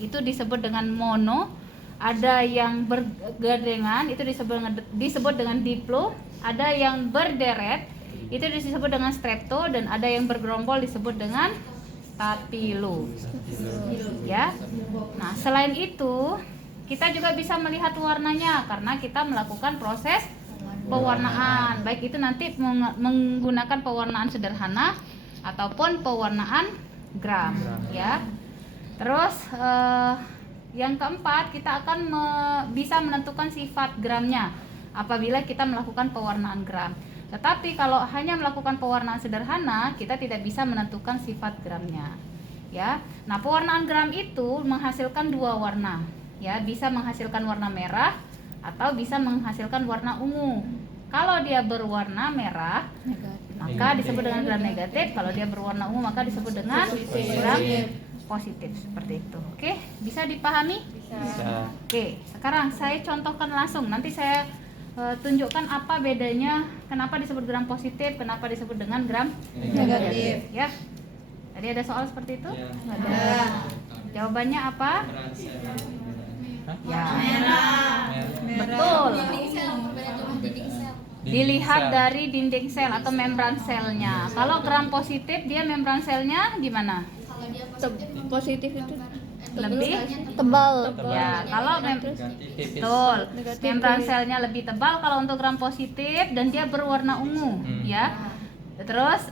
itu disebut dengan mono. Ada yang bergandengan, itu disebut dengan diplo. Ada yang berderet, itu disebut dengan strepto. Dan ada yang bergerombol disebut dengan stapilo. Ya. Nah, selain itu kita juga bisa melihat warnanya karena kita melakukan proses pewarnaan. Baik itu nanti menggunakan pewarnaan sederhana ataupun pewarnaan gram, ya. Terus yang keempat, kita akan bisa menentukan sifat gramnya apabila kita melakukan pewarnaan gram. Tetapi kalau hanya melakukan pewarnaan sederhana, kita tidak bisa menentukan sifat gramnya. Ya. Nah, pewarnaan gram itu menghasilkan dua warna. Ya, bisa menghasilkan warna merah atau bisa menghasilkan warna ungu. Kalau dia berwarna merah, maka disebut dengan gram negatif. Kalau dia berwarna ungu, maka disebut dengan gram positif, seperti itu. Oke, bisa dipahami? Bisa. Oke, sekarang saya contohkan langsung. Nanti saya tunjukkan apa bedanya, kenapa disebut gram positif, kenapa disebut dengan gram negatif. Ya. Tadi ada soal seperti itu? Ya. Ada. Jawabannya apa? Ya. Merah. Betul. Dilihat dari dinding sel atau membran selnya. Kalau gram positif, dia membran selnya gimana? Positif itu lebih tebal. Ya, kalau betul, membran selnya lebih tebal kalau untuk gram positif dan dia berwarna ungu, ya. Terus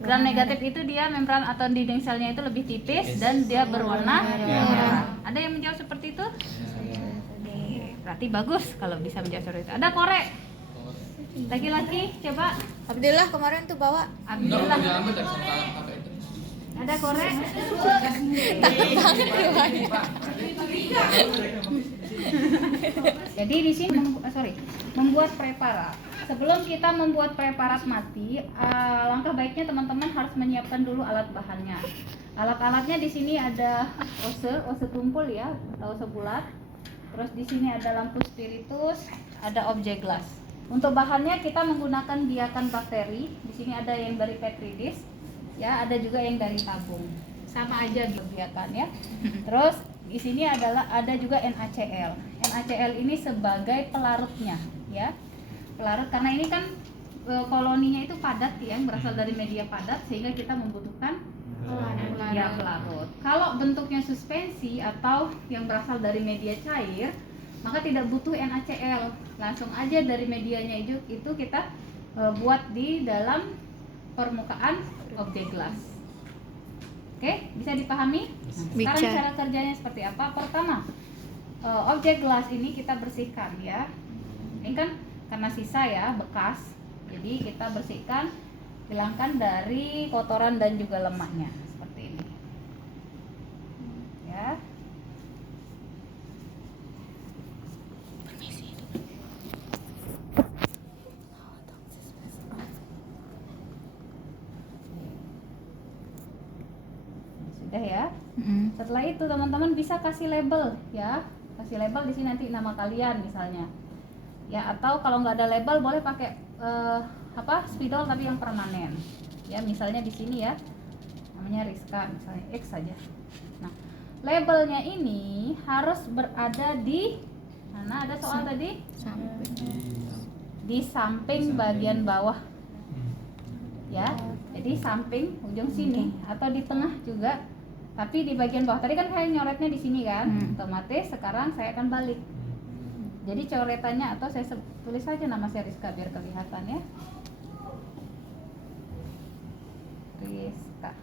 gram negatif itu dia membran atau dinding selnya itu lebih tipis dan dia berwarna merah. Ada yang menjawab seperti itu? Berarti bagus kalau bisa menjawab seperti itu. Ada korek? Laki-laki, coba. Abdillah kemarin tuh bawa. Abdillah. Ada korek? Takut banget riwayat. Jadi di sini membuat preparat. Sebelum kita membuat preparat mati, langkah baiknya teman-teman harus menyiapkan dulu alat bahannya. Alat-alatnya di sini ada ose tumpul ya, atau ose bulat. Terus di sini ada lampu spiritus, ada objek gelas. Untuk bahannya kita menggunakan biakan bakteri. Di sini ada yang dari petri dish. Ya, ada juga yang dari tabung. Sama aja biakan ya. Terus di sini ada juga NaCl. NaCl ini sebagai pelarutnya, ya. Pelarut karena ini kan koloninya itu padat ya, berasal dari media padat sehingga kita membutuhkan pelarut. Kalau bentuknya suspensi atau yang berasal dari media cair, maka tidak butuh NaCl. Langsung aja dari medianya itu kita buat di dalam permukaan objek gelas. Oke, bisa dipahami? Sekarang cara kerjanya seperti apa? Pertama, objek gelas ini kita bersihkan ya. Ini kan karena sisa ya, bekas. Jadi kita bersihkan, hilangkan dari kotoran dan juga lemaknya seperti ini. Ya. Sudah ya. Setelah itu teman-teman bisa kasih label ya. Kasih label di sini nanti nama kalian misalnya. Ya, atau kalau nggak ada label boleh pakai spidol tapi yang permanen. Ya, misalnya di sini ya. Namanya Rizka, misalnya X saja. Nah, labelnya ini harus berada di mana? Ada soal tadi? Di samping bagian bawah. Ya. Jadi samping ujung sini atau di tengah juga. Tapi di bagian bawah tadi kan saya nyoretnya di sini kan, otomatis sekarang saya akan balik. Jadi coretannya atau saya tulis saja nama saya Rizka biar kelihatan ya. Rizka.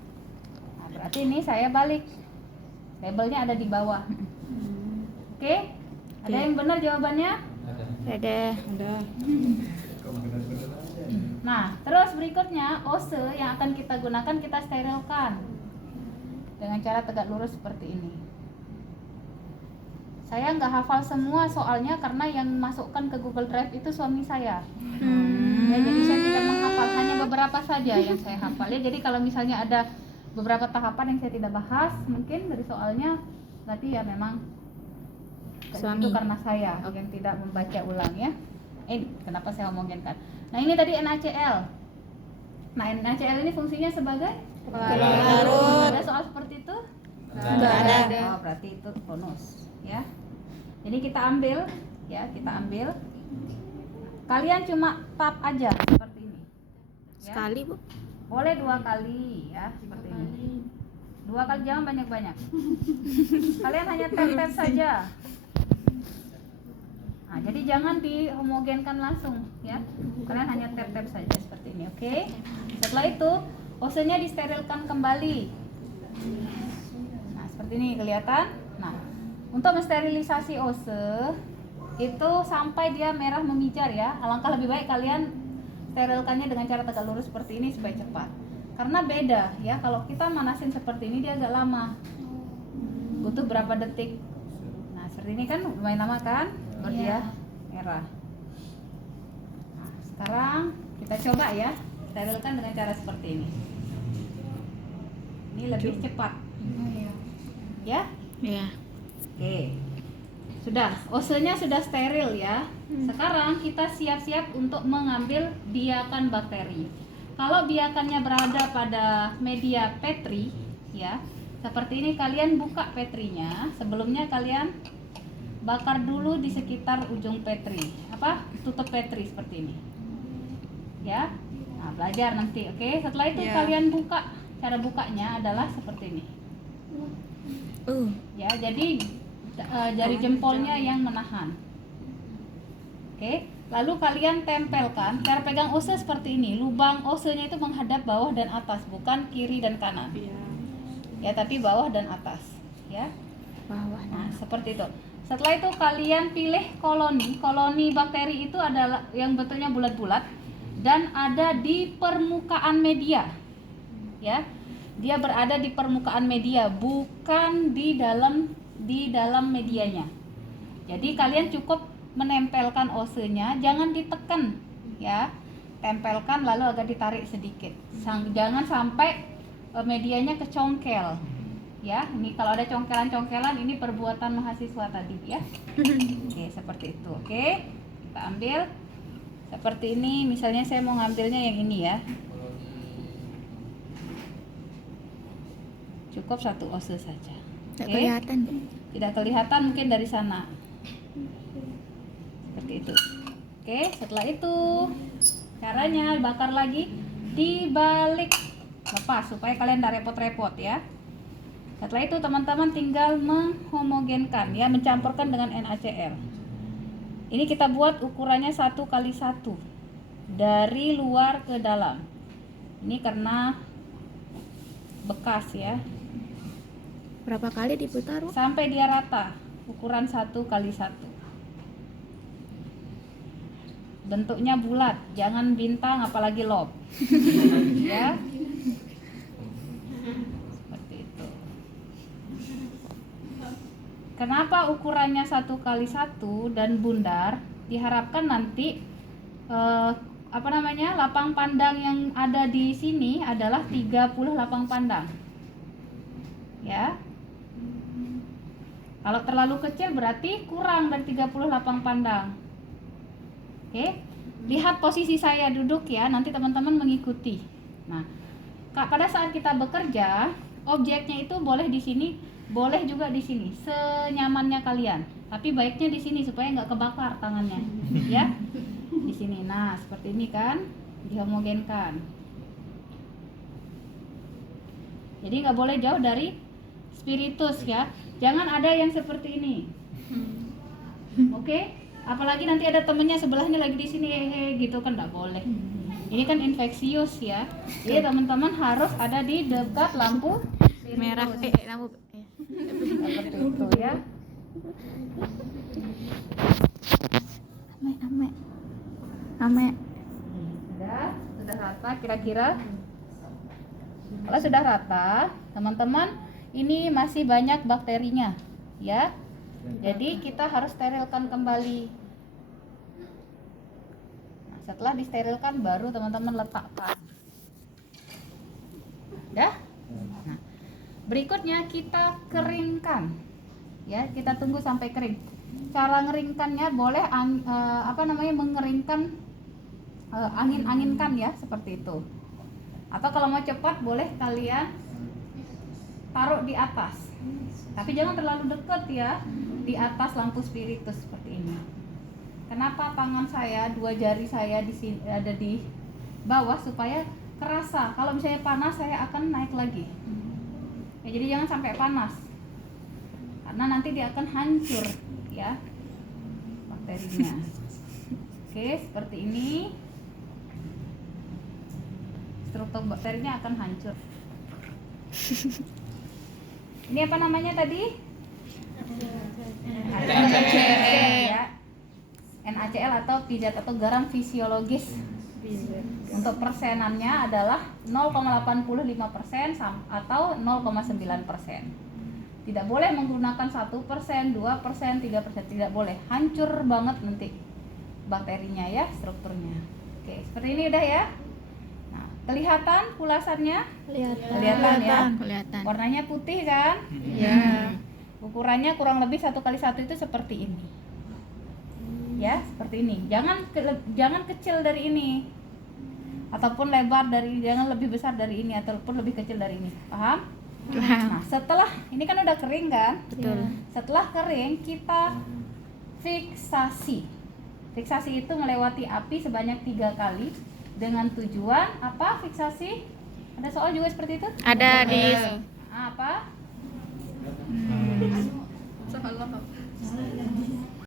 Nah, berarti ini saya balik. Labelnya ada di bawah. Oke? Ada yang benar jawabannya? Ada. Nah, terus berikutnya ose yang akan kita gunakan kita sterilkan dengan cara tegak lurus seperti ini. Saya nggak hafal semua soalnya karena yang masukkan ke Google Drive itu suami saya. Ya, jadi saya tidak menghafal, hanya beberapa saja yang saya hafal ya. Jadi kalau misalnya ada beberapa tahapan yang saya tidak bahas, mungkin dari soalnya berarti ya memang itu karena saya yang tidak membaca ulang ya. Kenapa saya omongin kan? Nah, ini tadi NaCl. Nah, NaCl ini fungsinya sebagai pelarut. Ada soal seperti itu? Nggak ada. Oh, berarti itu bonus ya. Jadi kita ambil ya, kita ambil. Kalian cuma tap aja seperti ini. Ya. Sekali, Bu. Boleh 2 kali ya, seperti ini. 2 kali, jangan banyak-banyak. Kalian hanya tap-tap saja. Nah, jadi jangan dihomogenkan langsung ya. Kalian hanya tap-tap saja seperti ini, oke? Setelah itu, osenya disterilkan kembali. Nah, seperti ini kelihatan. Nah, untuk mensterilisasi ose itu sampai dia merah memijar ya. Alangkah lebih baik kalian sterilkannya dengan cara tegak lurus seperti ini supaya cepat. Karena beda ya, kalau kita manasin seperti ini dia agak lama. Butuh berapa detik. Nah, seperti ini kan lumayan lama kan? Baru dia merah. Nah, sekarang kita coba ya, sterilkan dengan cara seperti ini. Ini lebih cepat. Ya? Iya. Oke. Sudah, osenya sudah steril ya. Sekarang kita siap-siap untuk mengambil biakan bakteri. Kalau biakannya berada pada media Petri ya, seperti ini kalian buka Petrinya. Sebelumnya kalian bakar dulu di sekitar ujung Petri. Tutup Petri seperti ini. Ya. Nah, belajar nanti, oke? Setelah itu kalian buka. Cara bukanya adalah seperti ini. Ya, jadi jari jempolnya yang menahan. Oke, lalu kalian tempelkan. Cara pegang ose seperti ini. Lubang osenya itu menghadap bawah dan atas, bukan kiri dan kanan. Ya, tapi bawah dan atas. Ya, Bawah. nah seperti itu. Setelah itu kalian pilih koloni. Koloni bakteri itu adalah yang bentuknya bulat-bulat dan ada di permukaan media. Ya, dia berada di permukaan media, bukan di dalam medianya. Jadi kalian cukup menempelkan osenya, jangan ditekan ya. Tempelkan lalu agak ditarik sedikit. Jangan sampai medianya kecongkel. Ya, ini kalau ada congkelan-congkelan ini perbuatan mahasiswa tadi ya. Oke, seperti itu. Oke. Kita ambil seperti ini, misalnya saya mau ngambilnya yang ini ya. Cukup 1 ose saja. Nggak kelihatan. Tidak kelihatan mungkin dari sana. Seperti itu. Oke, setelah itu caranya bakar lagi, dibalik, lepas supaya kalian tidak repot-repot ya. Setelah itu teman-teman tinggal menghomogenkan ya, mencampurkan dengan NaCl. Ini kita buat ukurannya 1x1 dari luar ke dalam. Ini karena bekas ya. Berapa kali diputar, Bu? Sampai dia rata, ukuran 1x1. Bentuknya bulat, jangan bintang apalagi lob. Ya. Seperti itu. Kenapa ukurannya 1x1 dan bundar? Diharapkan nanti lapang pandang yang ada di sini adalah 30 lapang pandang. Ya. Kalau terlalu kecil berarti kurang dari 30 lapang pandang. Oke, lihat posisi saya duduk ya, nanti teman-teman mengikuti. Nah, pada saat kita bekerja, objeknya itu boleh di sini, boleh juga di sini, senyamannya kalian. Tapi baiknya di sini supaya nggak kebakar tangannya, ya. Di sini, nah seperti ini kan, dihomogenkan. Jadi nggak boleh jauh dari spiritus ya. Jangan ada yang seperti ini. Oke? Apalagi nanti ada temennya sebelahnya lagi di sini gitu kan nggak boleh. Ini kan infeksius ya. Jadi teman-teman harus ada di dekat lampu Merah. spiritus. Lampu. Seperti itu ya. Ame. Sudah rata kira-kira. Kalau sudah rata, teman-teman, ini masih banyak bakterinya, ya. Jadi kita harus sterilkan kembali. Nah, setelah disterilkan baru teman-teman letakkan. Ya. Nah, berikutnya kita keringkan. Ya, kita tunggu sampai kering. Cara ngeringkannya boleh mengeringkan angin-anginkan ya, seperti itu. Atau kalau mau cepat boleh kalian taruh di atas. Tapi jangan terlalu dekat ya, di atas lampu spiritus seperti ini. Kenapa tangan saya, 2 jari saya di sini ada di bawah supaya kerasa. Kalau misalnya panas saya akan naik lagi. Ya, jadi jangan sampai panas. Karena nanti dia akan hancur ya bakterinya. Oke, seperti ini. Struktur bakterinya akan hancur. Ini apa namanya tadi? NaCl ya. NaCl atau pizat atau garam fisiologis. Untuk persenannya adalah 0,85% atau 0,9%. Tidak boleh menggunakan 1%, 2%, 3%, tidak boleh. Hancur banget nanti bakterinya ya, strukturnya. Oke, seperti ini udah ya. Nah, kelihatan ulasannya? Kelihatan ya. Kelihatan. Warnanya putih kan? Ya. Ukurannya kurang lebih 1x1 itu seperti ini. Ya, seperti ini. Jangan kecil dari ini. Ataupun lebar dari, jangan lebih besar dari ini ataupun lebih kecil dari ini. Paham? Nah, setelah ini kan udah kering kan? Betul. Setelah kering kita fiksasi. Fiksasi itu melewati api sebanyak 3 kali dengan tujuan apa? Fiksasi? Ada soal juga seperti itu? Ada di Apa?